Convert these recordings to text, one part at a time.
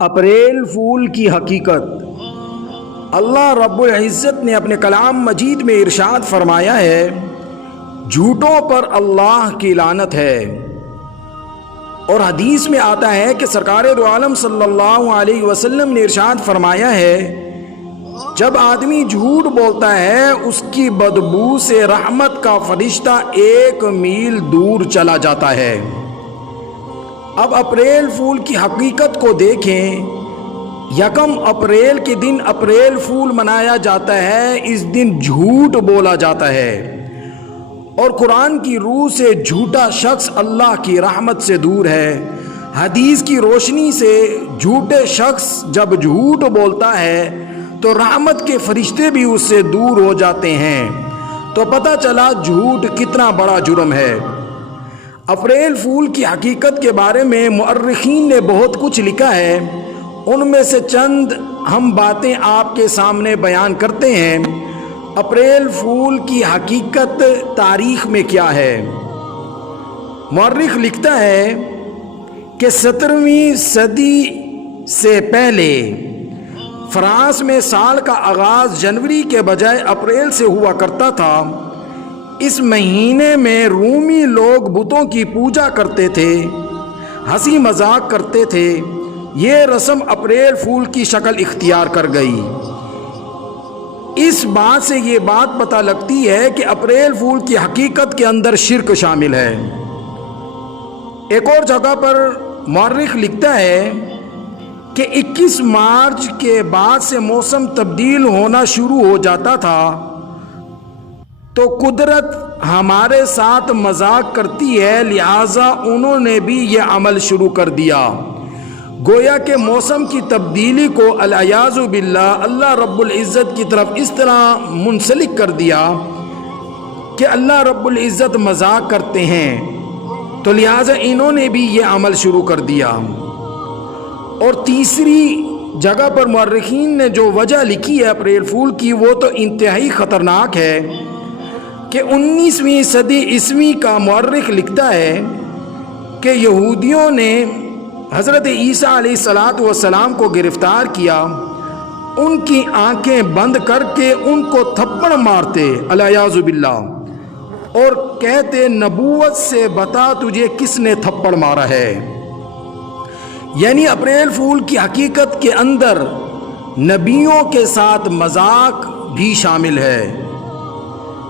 April فول کی حقیقت۔ اللہ رب العزت نے اپنے کلام مجید میں ارشاد فرمایا ہے، جھوٹوں پر اللہ کی لعنت ہے۔ اور حدیث میں آتا ہے کہ سرکار دو عالم صلی اللہ علیہ وسلم نے ارشاد فرمایا ہے، جب آدمی جھوٹ بولتا ہے اس کی بدبو سے رحمت کا فرشتہ 1 میل دور چلا جاتا ہے۔ اب اپریل فول کی حقیقت کو دیکھیں۔ 1 اپریل کے دن اپریل فول منایا جاتا ہے۔ اس دن جھوٹ بولا جاتا ہے، اور قرآن کی روح سے جھوٹا شخص اللہ کی رحمت سے دور ہے۔ حدیث کی روشنی سے جھوٹے شخص جب جھوٹ بولتا ہے تو رحمت کے فرشتے بھی اس سے دور ہو جاتے ہیں۔ تو پتہ چلا جھوٹ کتنا بڑا جرم ہے۔ اپریل فول کی حقیقت کے بارے میں مؤرخین نے بہت کچھ لکھا ہے، ان میں سے چند ہم باتیں آپ کے سامنے بیان کرتے ہیں۔ اپریل فول کی حقیقت تاریخ میں کیا ہے؟ مورخ لکھتا ہے کہ 17ویں صدی سے پہلے فرانس میں سال کا آغاز جنوری کے بجائے اپریل سے ہوا کرتا تھا۔ اس مہینے میں رومی لوگ بتوں کی پوجا کرتے تھے، ہنسی مذاق کرتے تھے۔ یہ رسم اپریل فول کی شکل اختیار کر گئی۔ اس بات سے یہ بات پتہ لگتی ہے کہ اپریل فول کی حقیقت کے اندر شرک شامل ہے۔ ایک اور جگہ پر مورخ لکھتا ہے کہ 21 مارچ کے بعد سے موسم تبدیل ہونا شروع ہو جاتا تھا، تو قدرت ہمارے ساتھ مذاق کرتی ہے، لہٰذا انہوں نے بھی یہ عمل شروع کر دیا۔ گویا کہ موسم کی تبدیلی کو الیاذ باللہ اللہ رب العزت کی طرف اس طرح منسلک کر دیا کہ اللہ رب العزت مذاق کرتے ہیں، تو لہٰذا انہوں نے بھی یہ عمل شروع کر دیا۔ اور تیسری جگہ پر مورخین نے جو وجہ لکھی ہے اپریل فول کی، وہ تو انتہائی خطرناک ہے کہ 19ویں صدی عیسوی کا مورخ لکھتا ہے کہ یہودیوں نے حضرت عیسیٰ علیہ السلام کو گرفتار کیا، ان کی آنکھیں بند کر کے ان کو تھپڑ مارتے الیاذ باللہ، اور کہتے نبوت سے بتا تجھے کس نے تھپڑ مارا ہے۔ یعنی اپریل فول کی حقیقت کے اندر نبیوں کے ساتھ مذاق بھی شامل ہے۔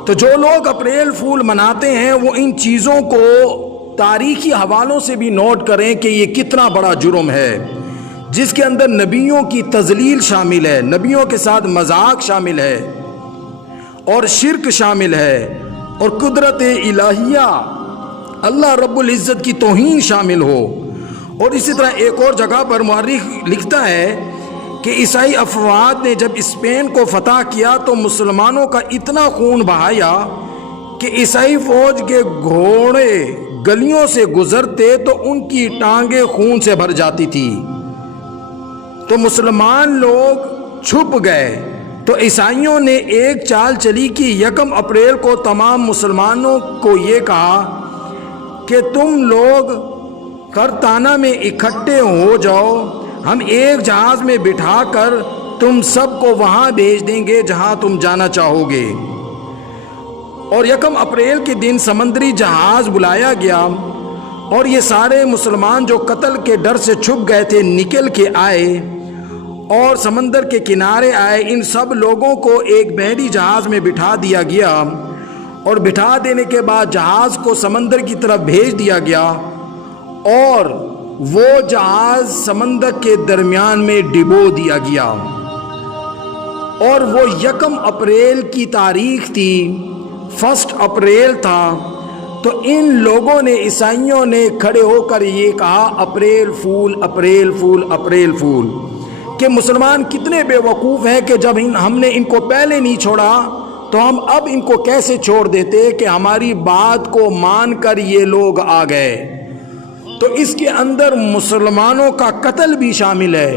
تو جو لوگ اپریل فول مناتے ہیں وہ ان چیزوں کو تاریخی حوالوں سے بھی نوٹ کریں کہ یہ کتنا بڑا جرم ہے، جس کے اندر نبیوں کی تذلیل شامل ہے، نبیوں کے ساتھ مذاق شامل ہے، اور شرک شامل ہے، اور قدرت الہیہ اللہ رب العزت کی توہین شامل ہو۔ اور اسی طرح ایک اور جگہ پر مورخ لکھتا ہے کہ عیسائی افواج نے جب اسپین کو فتح کیا تو مسلمانوں کا اتنا خون بہایا کہ عیسائی فوج کے گھوڑے گلیوں سے گزرتے تو ان کی ٹانگیں خون سے بھر جاتی تھی۔ تو مسلمان لوگ چھپ گئے، تو عیسائیوں نے ایک چال چلی کہ 1 اپریل کو تمام مسلمانوں کو یہ کہا کہ تم لوگ کرتانہ میں اکٹھے ہو جاؤ، ہم ایک جہاز میں بٹھا کر تم سب کو وہاں بھیج دیں گے جہاں تم جانا چاہو گے۔ اور 1 اپریل کے دن سمندری جہاز بلایا گیا، اور یہ سارے مسلمان جو قتل کے ڈر سے چھپ گئے تھے نکل کے آئے اور سمندر کے کنارے آئے۔ ان سب لوگوں کو ایک بحری جہاز میں بٹھا دیا گیا، اور بٹھا دینے کے بعد جہاز کو سمندر کی طرف بھیج دیا گیا، اور وہ جہاز سمندر کے درمیان میں ڈبو دیا گیا۔ اور وہ 1 اپریل کی تاریخ تھی، 1 اپریل تھا۔ تو ان لوگوں نے، عیسائیوں نے کھڑے ہو کر یہ کہا April fool April fool April fool, کہ مسلمان کتنے بے وقوف ہیں کہ جب ہم نے ان کو پہلے نہیں چھوڑا تو ہم اب ان کو کیسے چھوڑ دیتے کہ ہماری بات کو مان کر یہ لوگ آ گئے۔ تو اس کے اندر مسلمانوں کا قتل بھی شامل ہے،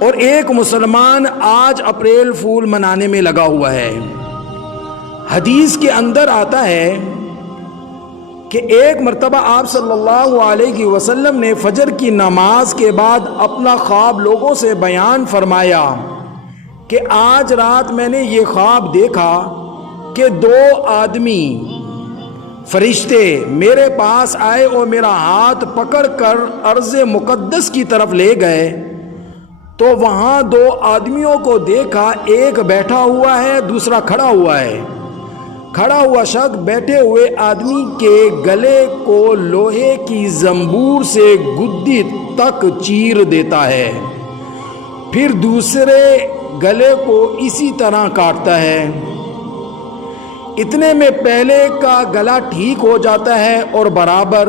اور ایک مسلمان آج اپریل فول منانے میں لگا ہوا ہے۔ حدیث کے اندر آتا ہے کہ ایک مرتبہ آپ صلی اللہ علیہ وسلم نے فجر کی نماز کے بعد اپنا خواب لوگوں سے بیان فرمایا کہ آج رات میں نے یہ خواب دیکھا کہ 2 آدمی فرشتے میرے پاس آئے اور میرا ہاتھ پکڑ کر ارض مقدس کی طرف لے گئے، تو وہاں 2 آدمیوں کو دیکھا، ایک بیٹھا ہوا ہے، دوسرا کھڑا ہوا ہے۔ کھڑا ہوا شخص بیٹھے ہوئے آدمی کے گلے کو لوہے کی زنبور سے گدی تک چیر دیتا ہے، پھر دوسرے گلے کو اسی طرح کاٹتا ہے۔ اتنے میں پہلے کا گلا ٹھیک ہو جاتا ہے اور برابر۔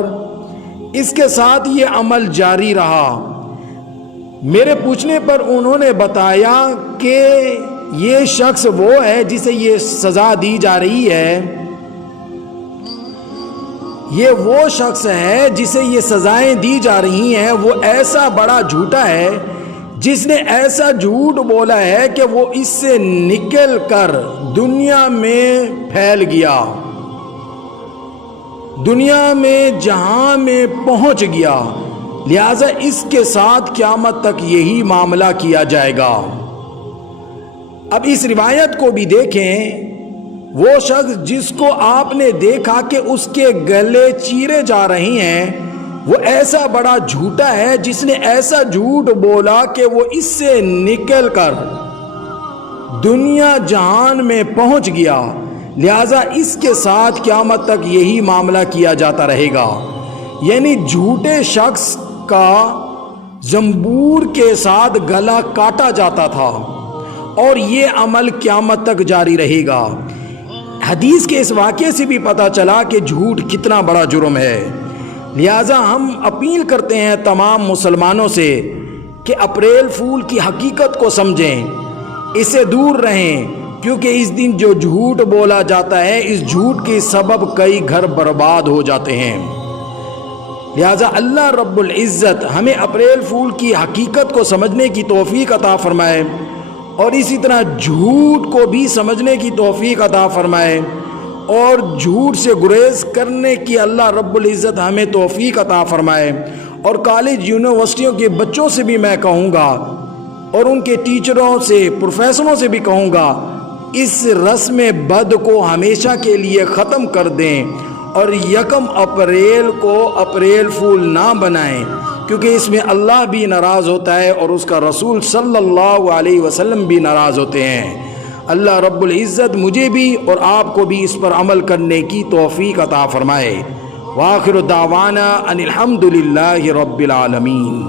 اس کے ساتھ یہ عمل جاری رہا۔ میرے پوچھنے پر انہوں نے بتایا کہ یہ شخص وہ ہے جسے یہ سزا دی جا رہی ہے، یہ وہ شخص ہے جسے یہ سزائیں دی جا رہی ہیں، وہ ایسا بڑا جھوٹا ہے جس نے ایسا جھوٹ بولا ہے کہ وہ اس سے نکل کر دنیا میں پھیل گیا، دنیا میں جہاں میں پہنچ گیا، لہذا اس کے ساتھ قیامت تک یہی معاملہ کیا جائے گا۔ اب اس روایت کو بھی دیکھیں، وہ شخص جس کو آپ نے دیکھا کہ اس کے گلے چیرے جا رہے ہیں، وہ ایسا بڑا جھوٹا ہے جس نے ایسا جھوٹ بولا کہ وہ اس سے نکل کر دنیا جہان میں پہنچ گیا، لہذا اس کے ساتھ قیامت تک یہی معاملہ کیا جاتا رہے گا۔ یعنی جھوٹے شخص کا زنبور کے ساتھ گلا کاٹا جاتا تھا اور یہ عمل قیامت تک جاری رہے گا۔ حدیث کے اس واقعے سے بھی پتہ چلا کہ جھوٹ کتنا بڑا جرم ہے، لہٰذا ہم اپیل کرتے ہیں تمام مسلمانوں سے کہ اپریل فول کی حقیقت کو سمجھیں، اس سے دور رہیں، کیونکہ اس دن جو جھوٹ بولا جاتا ہے، اس جھوٹ کے سبب کئی گھر برباد ہو جاتے ہیں۔ لہٰذا اللہ رب العزت ہمیں اپریل فول کی حقیقت کو سمجھنے کی توفیق عطا فرمائے، اور اسی طرح جھوٹ کو بھی سمجھنے کی توفیق عطا فرمائے، اور جھوٹ سے گریز کرنے کی اللہ رب العزت ہمیں توفیق عطا فرمائے۔ اور کالج یونیورسٹیوں کے بچوں سے بھی میں کہوں گا، اور ان کے ٹیچروں سے، پروفیسروں سے بھی کہوں گا، اس رسم بد کو ہمیشہ کے لیے ختم کر دیں، اور 1 اپریل کو اپریل فول نہ بنائیں، کیونکہ اس میں اللہ بھی ناراض ہوتا ہے اور اس کا رسول صلی اللہ علیہ وسلم بھی ناراض ہوتے ہیں۔ اللہ رب العزت مجھے بھی اور آپ کو بھی اس پر عمل کرنے کی توفیق عطا فرمائے۔ وآخر دعوانا ان الحمد للہ رب العالمین۔